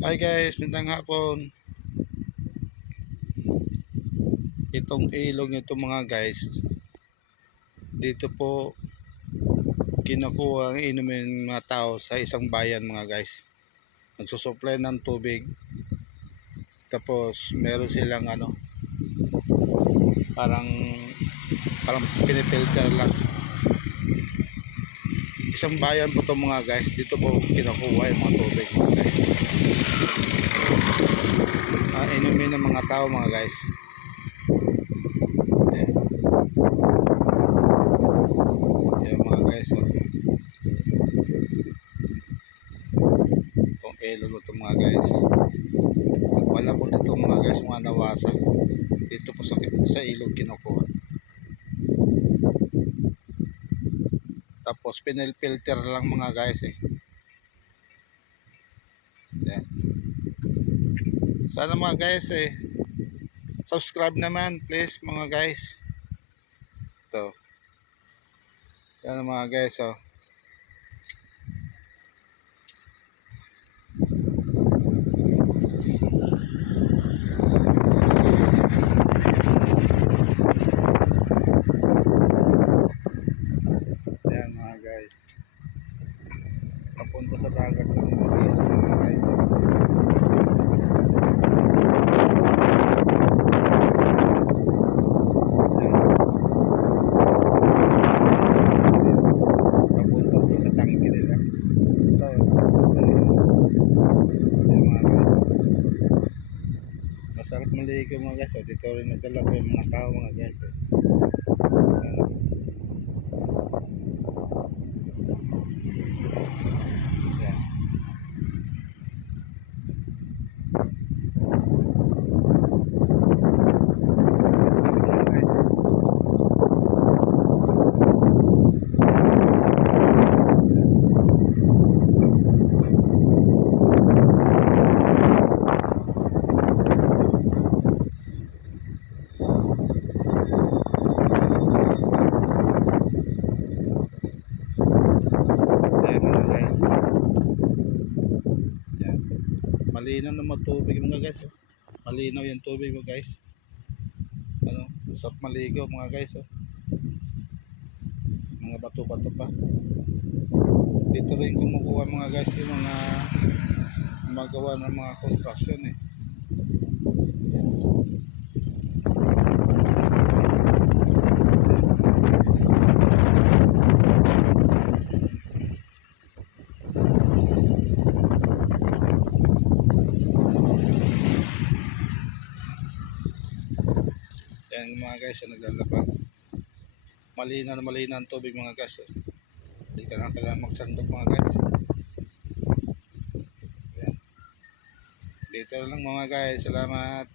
Hi guys, mindang hapon. Itong ilog nito mga guys. Dito po kinukuha ang inumin ng mga tao sa isang bayan mga guys. Nagsusupply ng tubig. Tapos meron silang ano parang parang pinifilter lang. Isang bayan po to mga guys. Dito po kinukuha yung mga tubig mga guys. Ah, inumin ng mga tao mga guys. Ayan. Ayan mga guys. Oh. Itong ito mga guys. Wala po dito mga guys mga nawasa. Dito po sa, sa ilog kinukuha. Tapos pinil-filter lang mga guys eh. Ayan. Sana mga guys eh subscribe naman please mga guys. Ito. Yan mga guys oh. Yan mga guys. Papunta sa dagat ng mga guys. papunta po sa tangke nila. So, ayun. Ayun mga guys. Masarap maligo mga guys. Oh. Dito rin nagdala ko yung mga tao mga guys. Oh. Malinaw na matubig mga guys. Oh. Malinaw yung tubig mo guys. Ano, usap maligo mga guys. Oh. Mga bato-bato pa. Dito rin kumukuha mga guys yung mga magawa ng mga construction eh. Yan mga guys, yung naglalaba. Malina na malina ang tubig mga guys. Oh. Hindi ka na kailangan magsandok mga guys. Yan. Dito lang mga guys. Salamat.